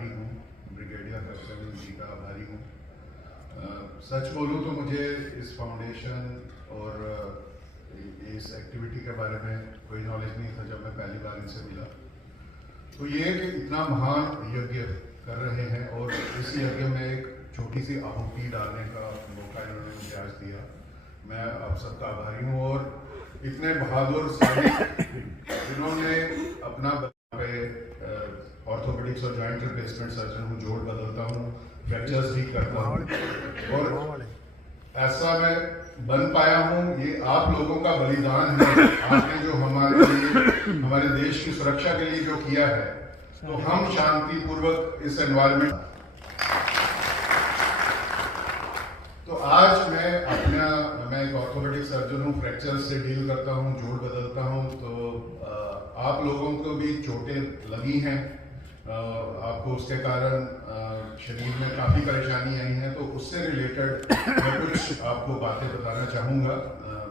आभारी हूँ, brigadier fracture जी का आभारी हूँ। सच बोलूँ तो मुझे इस फाउंडेशन और इस एक्टिविटी के बारे में कोई नॉलेज नहीं था जब मैं पहली बार इनसे मिला। तो ये कि इतना महान यज्ञ कर रहे हैं और इस यज्ञ में एक छोटी सी आहुति डालने का मौका इन्होंने मुझे आज दिया। मैं आप सबका आभारी हूँ। और इतने बहादुर इन्होंने अपना ऑर्थोपेडिक्स और जॉइंट रिप्लेसमेंट सर्जन हूँ, जोड़ बदलता हूँ, फ्रैक्चर्स ठीक करता हूँ और ऐसा मैं बन पाया हूँ। ये आप लोगों का बलिदान है। आपने जो हमारे लिए, हमारे देश की सुरक्षा के लिए जो किया है, तो हम शांति पूर्वक इस एनवायरमेंट। तो आज मैं एक ऑर्थोपेडिक सर्जन हूँ, फ्रैक्चर से डील करता हूँ, जोड़ बदलता हूँ। तो आप लोगों को भी चोटें लगी हैं, आपको उसके कारण शरीर में काफ़ी परेशानी आई है, तो उससे रिलेटेड मैं कुछ आपको बातें बताना चाहूँगा।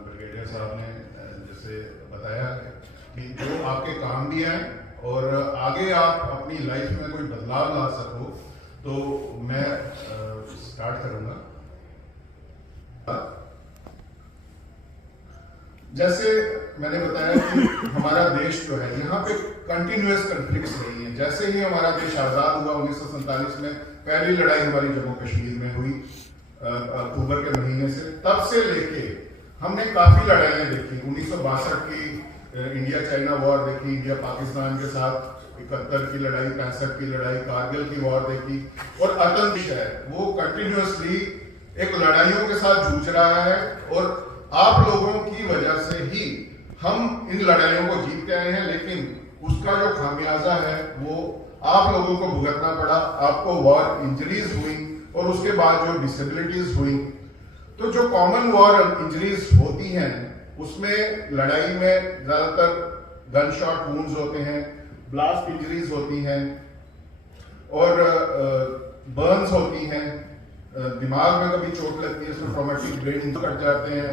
ब्रिगेडियर साहब ने जैसे बताया कि जो आपके काम भी आए और आगे आप अपनी लाइफ में कोई बदलाव ला सको, तो मैं स्टार्ट करूँगा। जैसे मैंने बताया कि हमारा देश जो है, यहाँ पे कंटिन्यूअस कॉन्फ्लिक्ट्स रही हैं। जैसे ही हमारा देश आज़ाद हुआ 1947 में, पहली लड़ाई हमारी जम्मू कश्मीर में हुई अक्टूबर के महीने से, तब से लेके हमने काफ़ी लड़ाइयाँ देखी। 1962 की इंडिया चाइना वॉर देखी, इंडिया पाकिस्तान के साथ 71 की लड़ाई, 65 की लड़ाई, कारगिल की वॉर देखी। और आतंक है वो कंटिन्यूअसली एक लड़ाइयों के साथ जूझ रहा है और आप लोगों की वजह से ही हम इन लड़ाइयों को जीत के आए हैं। लेकिन उसका जो खामियाजा है वो आप लोगों को भुगतना पड़ा। आपको वॉर इंजरीज हुई और उसके बाद जो डिसेबिलिटीज हुई। तो जो कॉमन वॉर इंजरीज होती हैं उसमें लड़ाई में ज्यादातर गन शॉट वुंड्स होते हैं, ब्लास्ट इंजरीज होती हैं और बर्न्स होती हैं, दिमाग में कभी चोट लगती है, इसमें ट्रॉमेटिक ब्रेन कट जाते हैं।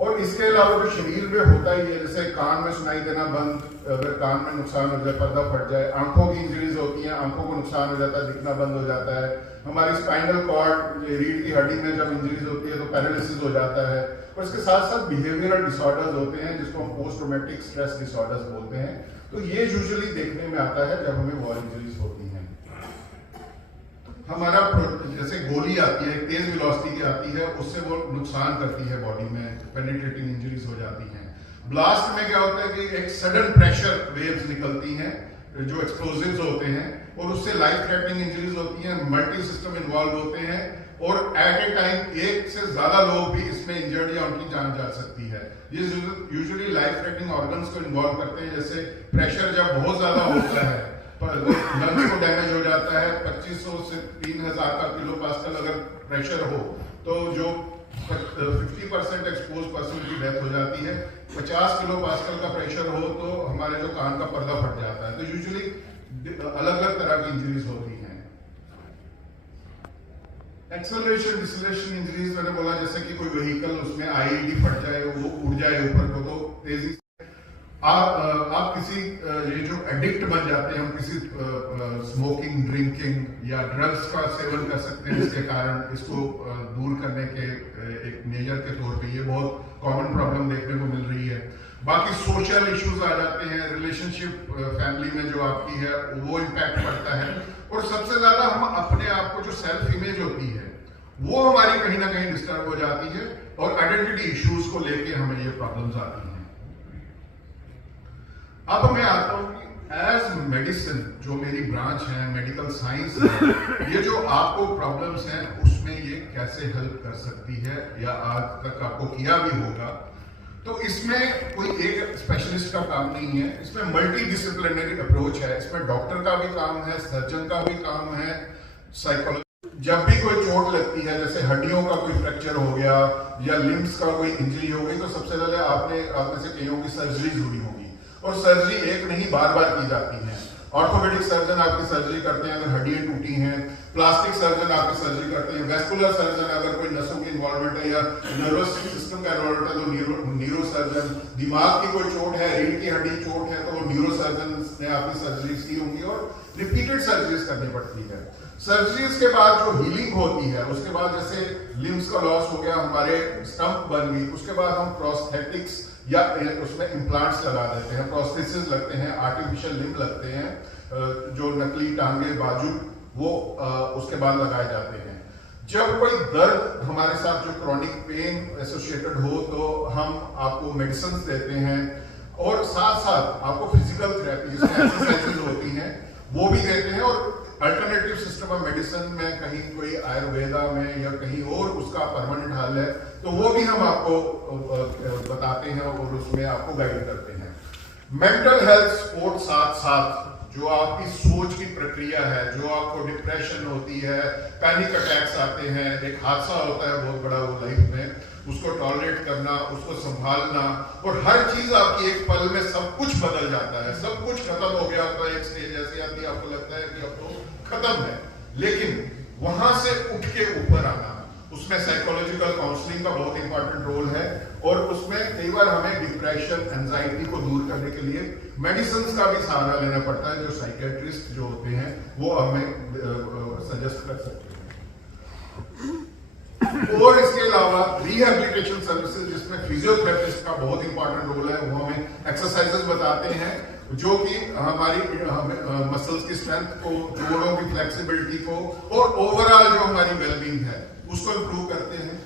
और इसके अलावा जो शरीर में होता ही है, जैसे कान में सुनाई देना बंद, अगर कान में नुकसान हो जाए, पर्दा फट जाए, आंखों की इंजरीज होती हैं, आंखों को नुकसान हो जाता है, दिखना बंद हो जाता है। हमारी स्पाइनल कॉर्ड, रीढ़ की हड्डी में जब इंजरीज होती है तो पैरालिसिस हो जाता है। और इसके साथ साथ बिहेवियरल डिसऑर्डर्स होते हैं जिसको हम पोस्ट ट्रॉमेटिक स्ट्रेस डिसऑर्डर्स बोलते हैं। तो ये यूजुअली देखने में आता है जब हमें वॉर इंजरीज होती हैं। हमारा जैसे गोली आती है, तेज वेलोसिटी की आती है, उससे वो नुकसान करती है बॉडी में, पेनिट्रेटिंग इंजरीज हो जाती हैं। ब्लास्ट में क्या होता है कि एक सडन प्रेशर वेव्स निकलती हैं जो एक्सप्लोजिव्स होते हैं और उससे लाइफ थ्रेटनिंग इंजरीज होती हैं, मल्टी सिस्टम इन्वॉल्व होते हैं और एट ए टाइम एक से ज्यादा लोग भी इसमें इंजर्ड या उनकी जान जा सकती है। ये यूजुअली लाइफ थ्रेटनिंग ऑर्गन्स को इन्वॉल्व करते हैं। जैसे प्रेशर जब बहुत ज्यादा होता है, लंग्स को डैमेज हो जाता है। 2500 से 3000 का किलो पास्कल अगर प्रेशर हो तो जो 50% एक्सपोज पर्सन की डेथ हो जाती है। 50 किलो पास्कल का प्रेशर हो तो हमारे जो कान का पर्दा फट जाता है। तो यूजुअली अलग अलग तरह की इंजरीज होती हैं। एक्सेलरेशन डिसलेशन इंजरीज मैंने बोला, जैसे कि कोई व्हीकल उसमें आईईडी फट जाए, वो उड़ जाए ऊपर को, तो तेजी आप किसी ये जो एडिक्ट बन जाते हैं, हम किसी स्मोकिंग, ड्रिंकिंग या ड्रग्स का सेवन कर सकते हैं, इसके कारण इसको दूर करने के एक मेजर के तौर पे ये बहुत कॉमन प्रॉब्लम देखने को मिल रही है। बाकी सोशल इश्यूज आ जाते हैं, रिलेशनशिप फैमिली में जो आपकी है वो इम्पैक्ट पड़ता है। और सबसे ज्यादा हम अपने आप को जो सेल्फ इमेज होती है वो हमारी कहीं ना कहीं डिस्टर्ब हो जाती है और आइडेंटिटी इश्यूज को लेके हमें ये प्रॉब्लम्स आती हैं। अब मैं आता हूं कि एज मेडिसिन, जो मेरी ब्रांच है, मेडिकल साइंस है, ये जो आपको प्रॉब्लम्स हैं उसमें ये कैसे हेल्प कर सकती है या आज तक आपको किया भी होगा। तो इसमें कोई एक स्पेशलिस्ट का काम नहीं है, इसमें मल्टी डिसिप्लिनरी अप्रोच है। इसमें डॉक्टर का भी काम है, सर्जन का भी काम है, साइकोलॉजी। जब भी कोई चोट लगती है, जैसे हड्डियों का कोई फ्रैक्चर हो गया या लिम्स का कोई इंजरी हो गई, तो सबसे पहले आप में से कईयों की सर्जरी हुई होगी और सर्जरी एक नहीं बार बार की जाती है। ऑर्थोपेडिक सर्जन आपकी सर्जरी करते हैं अगर हड्डियां टूटी हैं, प्लास्टिक सर्जन आपकी सर्जरी करते हैं, वेस्कुलर सर्जन अगर कोई नसों की इन्वॉल्वमेंट है या नर्वस सिस्टम का इन्वॉल्वमेंट है तो न्यूरो सर्जन, दिमाग की कोई चोट है, रीढ़ की हड्डी चोट है तो वो न्यूरो सर्जन ने आपकी सर्जरी की होंगी। और रिपीटेड सर्जरीज करनी पड़ती है। सर्जरीज के बाद जो हीलिंग होती है, उसके बाद जैसे लिम्स का लॉस हो गया, हमारे स्टंप बन गई, उसके बाद हम प्रोस्थेटिक्स या उसमें इम्प्लांट्स लगा देते हैं, प्रोस्थेसिस लगते हैं, आर्टिफिशियल लिम्ब लगते हैं, जो नकली टांगे बाजू वो उसके बाद लगाए जाते हैं। जब कोई दर्द हमारे साथ जो क्रॉनिक पेन एसोसिएटेड हो तो हम आपको मेडिसिन देते हैं और साथ साथ आपको फिजिकल थेरेपी जिसमें एक्सरसाइजेज होती हैं वो भी देते हैं। और अल्टरनेटिव सिस्टम ऑफ मेडिसिन में कहीं कोई आयुर्वेदा में या कहीं और उसका परमानेंट हल है तो वो भी हम आपको बताते हैं और उसमें आपको गाइड करते हैं। मेंटल हेल्थ सपोर्ट साथ साथ जो आपकी सोच की प्रक्रिया है, जो आपको डिप्रेशन होती है, पैनिक अटैक्स आते हैं, एक हादसा होता है बहुत बड़ा वो लाइफ में, उसको टॉलरेट करना, उसको संभालना, और हर चीज आपकी एक पल में सब कुछ बदल जाता है, सब कुछ खत्म हो गया होता है। एक स्टेज ऐसी आती है आपको लगता है कि अब तो खत्म है, लेकिन वहां से उठ के ऊपर आना, उसमें साइकोलॉजिकल काउंसलिंग का बहुत इंपॉर्टेंट रोल है। और उसमें कई बार हमें डिप्रेशन, एंजाइटी को दूर करने के लिए मेडिसिन का भी सहारा लेना पड़ता है, जो साइकेट्रिस्ट जो होते हैं वो हमें सजेस्ट कर सकते हैं। और इसके अलावा रिहैबिलिटेशन सर्विसेज जिसमें फिजियोथेरेपिस्ट का बहुत इंपॉर्टेंट रोल है, वो हमें एक्सरसाइजेस बताते हैं जो कि हमारी मसल्स की स्ट्रेंथ को, जोड़ों की फ्लेक्सिबिलिटी को और ओवरऑल जो हमारी वेलबींग है उसको इंप्रूव करते हैं।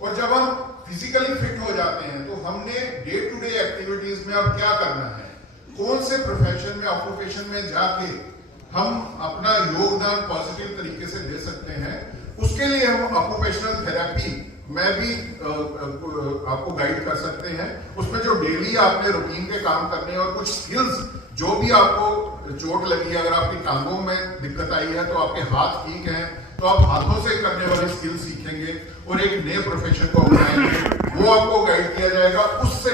और जब हम फिजिकली फिट हो जाते हैं तो हमने डे टू डे एक्टिविटीज में अब क्या करना है, कौन से प्रोफेशन में, ऑक्यूपेशन में जाके हम अपना योगदान पॉजिटिव तरीके से दे सकते हैं, उसके लिए हम ऑक्यूपेशनल थेरेपी में भी आपको गाइड कर सकते हैं। उसमें जो डेली आपने रूटीन के काम करने और कुछ स्किल्स, जो भी आपको चोट लगी है, अगर आपकी टांगों में दिक्कत आई है तो आपके हाथ ठीक हैं तो आप हाथों से करने वाली स्किल सीखेंगे और एक नए प्रोफेशन को अपनाएंगे, वो आपको गाइड किया जाएगा। उससे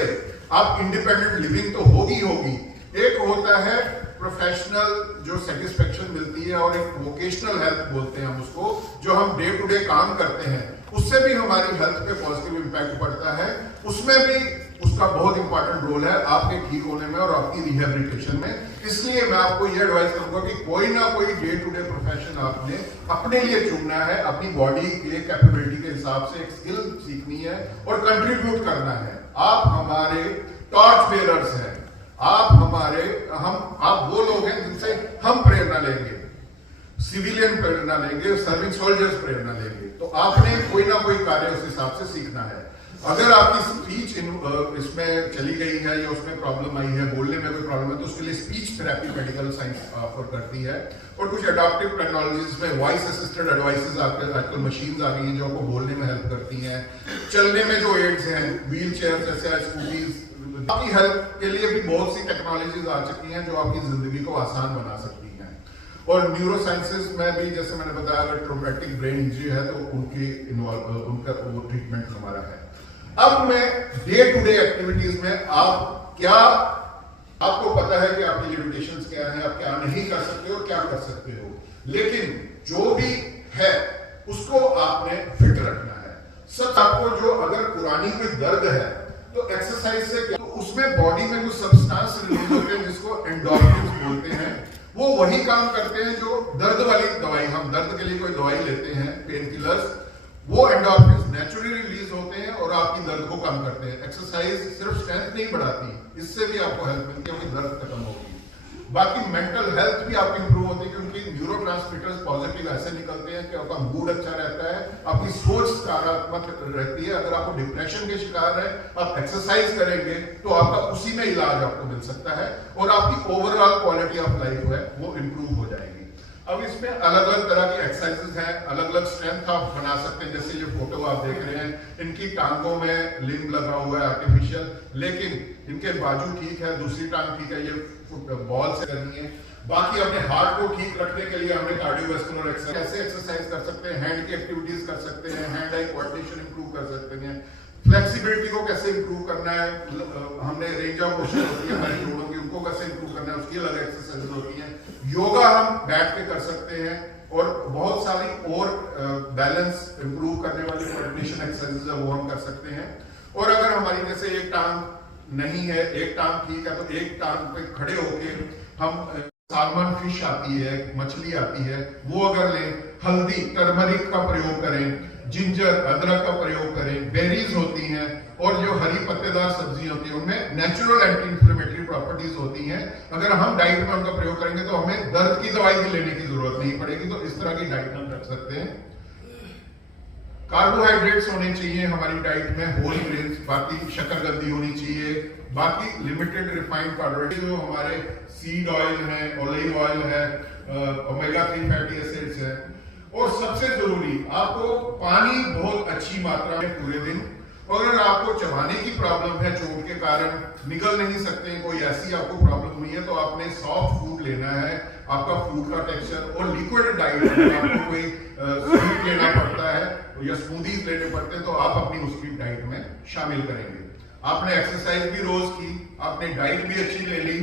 आप इंडिपेंडेंट लिविंग तो होगी होगी, एक होता है प्रोफेशनल जो सेटिस्फेक्शन मिलती है और एक वोकेशनल हेल्थ बोलते हैं हम उसको, जो हम डे टू डे काम करते हैं उससे भी हमारी हेल्थ पे पॉजिटिव इंपैक्ट पड़ता है। उसमें भी उसका बहुत इंपॉर्टेंट रोल है आपके ठीक होने में और आपकी रिहैबिलिटेशन में। इसलिए मैं आपको ये एडवाइस करूंगा कि कोई ना कोई डे टू डे प्रोफेशन आपने अपने लिए चुनना है, अपनी बॉडी के कैपेबिलिटी के हिसाब से एक स्किल सीखनी है और कंट्रीब्यूट करना है। आप हमारे टॉर्च बेयरर्स हैं, आप वो लोग हैं जिनसे हम प्रेरणा लेंगे, सिविलियन प्रेरणा लेंगे, सर्विंग सोल्जर्स प्रेरणा लेंगे। तो आपने कोई ना कोई कार्य उस हिसाब से सीखना है। अगर आपकी स्पीच इसमें चली गई है या उसमें प्रॉब्लम आई है, बोलने में कोई प्रॉब्लम है, तो उसके लिए speech therapy medical science offer करती है। और कुछ एडॉप्टिव टेक्नोलॉजीज में वॉइस असिस्टेड एडवाइसेस आजकल मशीन्स आ गई हैं जो आपको बोलने में हेल्प करती हैं। चलने में जो एड्स हैं, व्हील चेयर जैसे स्कूटीज, आपकी हेल्प के लिए भी बहुत सी टेक्नोलॉजीज आ चुकी हैं जो आपकी जिंदगी को आसान बना सकती हैं। और न्यूरो साइंसेज में भी जैसे मैंने बताया, अगर ट्रोमेटिक ब्रेन इंजरी है तो उनका वो ट्रीटमेंट हमारा है। अब मैं डे टू डे एक्टिविटीज में आपको पता है कि आपकी लिमिटेशंस क्या हैं, आप क्या नहीं कर सकते हो, क्या कर सकते हो, लेकिन जो भी है उसको आपने फिट रखना है। सब आपको जो अगर पुरानी कोई दर्द है तो एक्सरसाइज से क्या, तो उसमें बॉडी में कुछ सब्सटेंस रिलीज होते हैं जिसको एंडोर्फिन्स बोलते हैं। वो वही काम करते हैं जो दर्द वाली दवाई, हम दर्द के लिए कोई दवाई लेते हैं, पेन किलर्स, वो एंडोर्फिन्स नेचुरली रिलीज होते हैं और आपकी दर्द को कम करते हैं। एक्सरसाइज सिर्फ स्ट्रेंथ नहीं बढ़ाती, इससे भी आपको हेल्प मिलती है, दर्द खत्म होगी। बाकी मेंटल हेल्थ भी आपकी इंप्रूव होती है क्योंकि न्यूरोट्रांसमीटर्स पॉजिटिव ऐसे निकलते हैं कि आपका मूड अच्छा रहता है, आपकी सोच सकारात्मक रहती है। अगर आपको डिप्रेशन के शिकार है, आप एक्सरसाइज करेंगे तो आपका उसी में इलाज आपको मिल सकता है और आपकी ओवरऑल क्वालिटी ऑफ लाइफ है वो इंप्रूव हो जाएगी। अब इसमें अलग अलग तरह की एक्सरसाइजेस हैं, अलग अलग स्ट्रेंथ आप बना सकते हैं। जैसे ये फोटो आप देख रहे हैं, इनकी टांगों में लिम्ब लगा हुआ है आर्टिफिशियल, लेकिन इनके बाजू ठीक है, दूसरी टांग ठीक है, ये बॉल से करनी है। बाकी अपने हार्ट को ठीक रखने के लिए हमने कार्डियोवैस्कुलर एक्सरसाइज, ऐसे एक्सरसाइज कर सकते हैं, हैंड की एक्टिविटीज कर सकते हैं, हैंड आई कोऑर्डिनेशन इंप्रूव कर सकते हैं, फ्लेक्सिबिलिटी को कैसे इंप्रूव करना है, हमने रेंज ऑफ मोशन होती है हमारी जोड़ों की, उनको कैसे इंप्रूव करना है, उसकी अलग एक्सरसाइज होती है। योगा हम बैठ के कर सकते हैं और बहुत सारी और बैलेंस इंप्रूव करने वाली कोऑर्डिनेशन एक्सरसाइज है वो हम कर सकते हैं। और अगर हमारी जैसे एक टांग नहीं है, एक टांग ठीक है, तो एक टांग पे खड़े होके हम सालमन फिश आती है, मछली आती है, वो अगर लें, हल्दी टर्मरिक का प्रयोग करें, जिंजर अदरक का प्रयोग करें, बेरीज होती हैं और जो हरी पत्तेदार सब्जी होती है उनमें नेचुरल एंटी इंफ्लेमेटरी प्रॉपर्टीज होती हैं। अगर हम डाइट में उनका प्रयोग करेंगे तो हमें दर्द की दवाई भी लेने की जरूरत नहीं पड़ेगी। तो इस तरह की डाइट हम रख सकते हैं। कार्बोहाइड्रेट्स होने चाहिए हमारी डाइट में, होल ग्रेन्स, बाकी शक्करकंदी होनी चाहिए, बाकी लिमिटेड रिफाइंड कार्बोहाइड्रेट जो हमारे सीड ऑयल है, ऑलिव ऑयल है, ओमेगा 3 फैटी एसिड्स है। और सबसे जरूरी आपको पानी बहुत अच्छी मात्रा में पूरे दिन। और अगर आपको चबाने की प्रॉब्लम है, चोट के कारण निकल नहीं सकते, कोई ऐसी आपको प्रॉब्लम हुई है, तो आपने सॉफ्ट फूड लेना है। आपका फूड का टेक्सचर और लिक्विड डाइट है, आपको कोई स्वीट लेना पड़ता है या स्मूदीज लेने पड़ते हैं, तो आप अपनी उसकी डाइट में शामिल करेंगे। आपने एक्सरसाइज भी रोज की, आपने डाइट भी अच्छी ले ली,